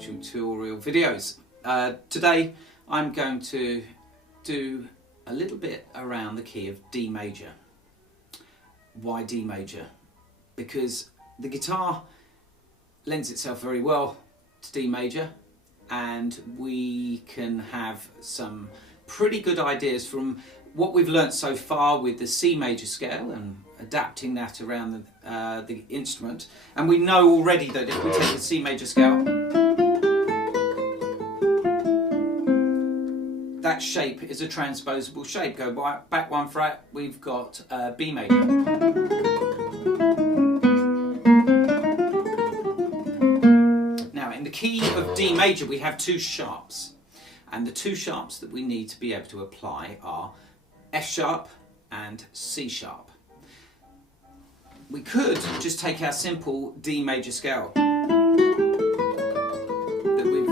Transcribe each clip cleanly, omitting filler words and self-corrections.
tutorial videos. Today I'm going to do a little bit around the key of D major. Why D major? Because the guitar lends itself very well to D major, and we can have some pretty good ideas from what we've learnt so far with the C major scale and adapting that around the instrument. And we know already that if we take the C major scale, that shape is a transposable shape. Go back one fret, we've got B major. Now in the key of D major we have two sharps, and the two sharps that we need to be able to apply are F sharp and C sharp. We could just take our simple D major scale that we've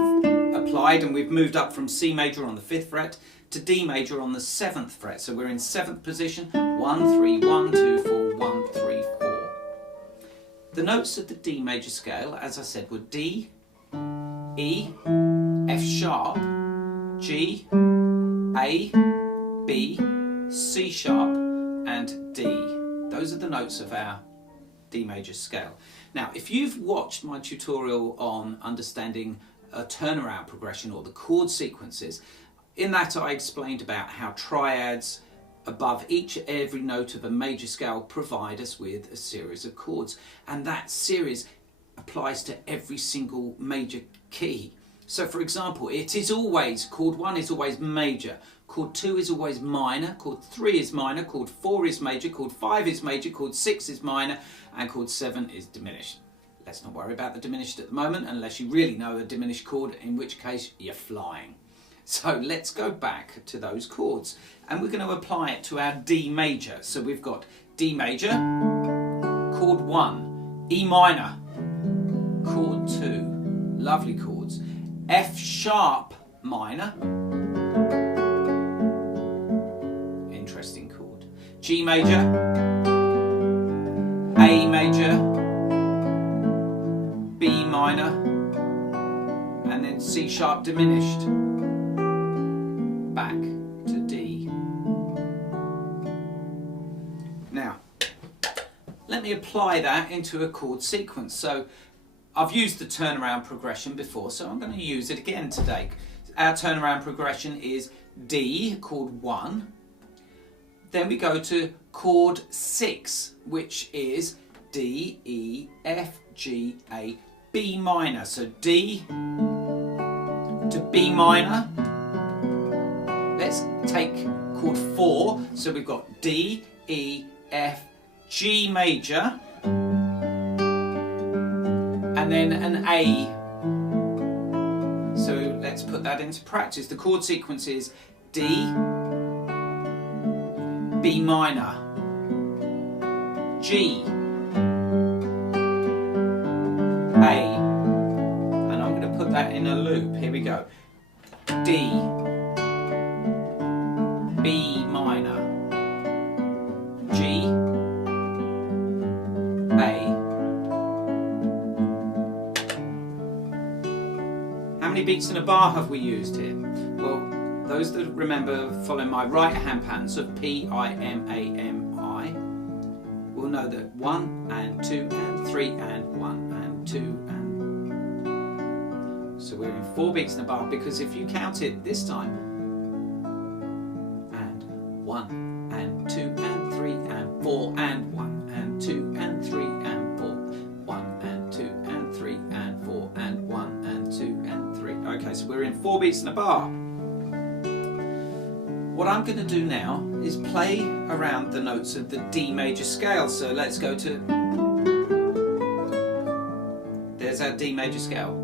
applied, and we've moved up from C major on the 5th fret to D major on the 7th fret. So we're in 7th position, 1, 3, 1, 2, 4, 1, 3, 4. The notes of the D major scale, as I said, were D, E, F sharp, G, A, B, C sharp and D. Those are the notes of our D major scale. Now, if you've watched my tutorial on understanding a turnaround progression or the chord sequences, in that I explained about how triads above every note of a major scale provide us with a series of chords, and that series applies to every single major key. So for example, it is always, chord 1 is always major, chord 2 is always minor, chord 3 is minor, chord 4 is major, chord 5 is major, chord 6 is minor, and chord 7 is diminished. Let's not worry about the diminished at the moment unless you really know a diminished chord, in which case you're flying. So let's go back to those chords, and we're going to apply it to our D major. So we've got D major, chord 1, E minor, chord 2, lovely chords, F sharp minor, interesting chord, G major, A major, B minor, and then C sharp diminished, back to D. Now, let me apply that into a chord sequence. So I've used the turnaround progression before, so I'm going to use it again today. Our turnaround progression is D, chord 1. Then we go to chord 6, which is D, E, F, G, A, B minor. So D to B minor. Let's take chord 4. So we've got D, E, F, G major, and then an A. So let's put that into practice. The chord sequence is D, B minor, G, A, and I'm going to put that in a loop. Here we go. D, B minor, G, A. How many beats in a bar have we used here? Well, those that remember following my right hand patterns of P, I, M, A, M, I will know that 1 and 2 and 3 and 1 and 2 and... So we're in 4 beats in a bar, because if you count it this time, and 1 and 2 and 3 and 4 and 1 and 2 and 3 and 4, 1 and 2 and 3 and 4 and 1 and 2 and 3. Okay, so we're in 4 beats in a bar. What I'm going to do now is play around the notes of the D major scale. So let's go to... There's our D major scale.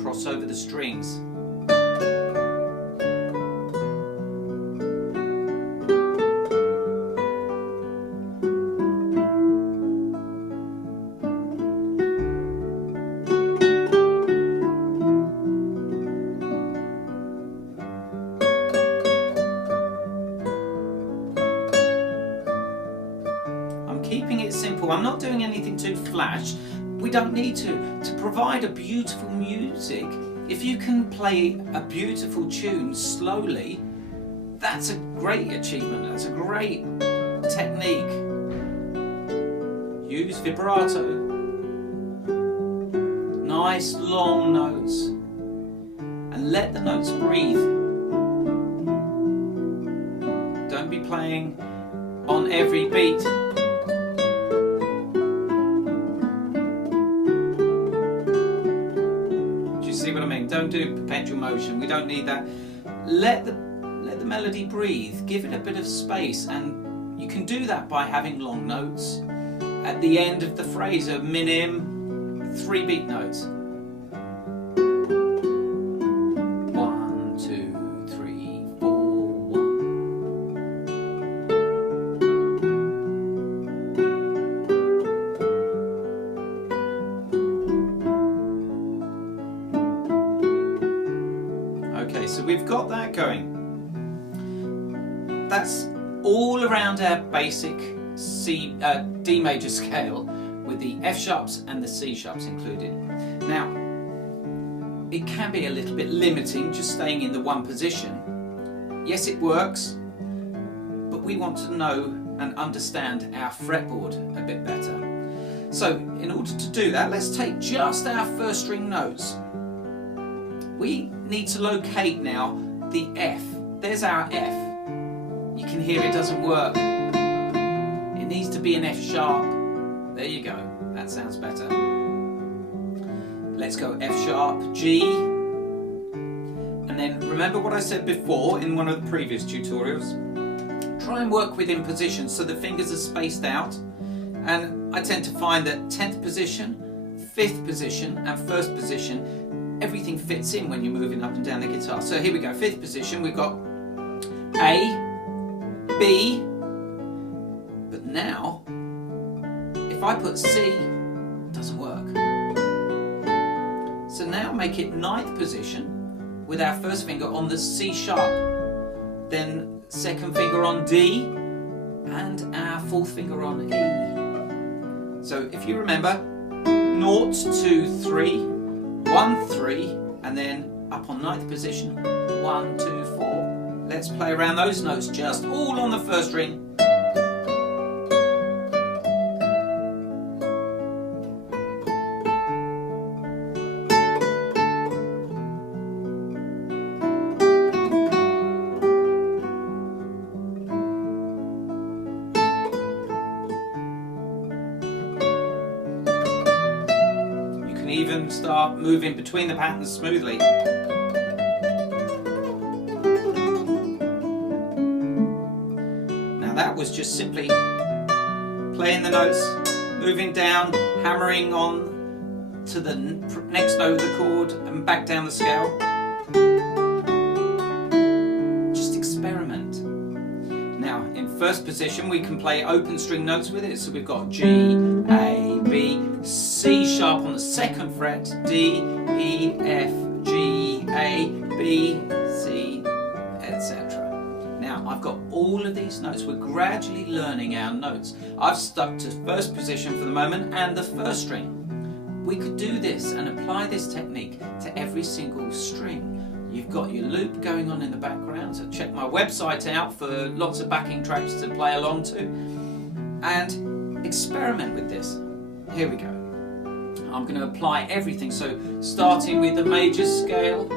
Cross over the strings. gentle. I'm not doing anything too flash. We don't need to. To provide a beautiful music, if you can play a beautiful tune slowly, that's a great achievement. That's a great technique. Use vibrato. Nice long notes. And let the notes breathe. Don't be playing on every beat. Do you see what I mean? Don't do perpetual motion. We don't need that. Let the melody breathe. Give it a bit of space, and you can do that by having long notes. At the end of the phrase, a minim, 3 beat notes. 1, 2, 3, 4, 1. Okay, so we've got that going. That's all around our basic D major scale, with the F sharps and the C sharps included. Now, it can be a little bit limiting just staying in the one position. Yes, it works, but we want to know and understand our fretboard a bit better. So, in order to do that, let's take just our first string notes. We need to locate now the F. There's our F. You can hear it doesn't work. It needs to be an F sharp. There you go. That sounds better. Let's go F sharp, G. And then remember what I said before in one of the previous tutorials. Try and work within position so the fingers are spaced out. And I tend to find that 10th position, 5th position and 1st position, everything fits in when you're moving up and down the guitar. So here we go, 5th position, we've got A, B, but now if I put C, it doesn't work. So now make it 9th position with our first finger on the C sharp, then 2nd finger on D and our 4th finger on E. So if you remember, 0, 2, 3, 1, 3, and then up on 9th position, 1, 2, 4. Let's play around those notes, just all on the first string. You can even start moving between the patterns smoothly. That was just simply playing the notes, moving down, hammering on to the next note of the chord and back down the scale. Just experiment. Now in 1st position we can play open string notes with it, so we've got G, A, B, C sharp on the 2nd fret, D, E, F, G, A, B, C, etc. Now I've got all of these notes. We're gradually learning our notes. I've stuck to 1st position for the moment and the 1st string. We could do this and apply this technique to every single string. You've got your loop going on in the background, so check my website out for lots of backing tracks to play along to and experiment with this. Here we go. I'm going to apply everything, so starting with the major scale.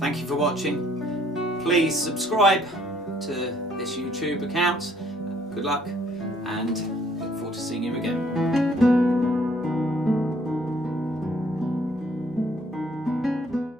Thank you for watching. Please subscribe to this YouTube account. Good luck and look forward to seeing you again.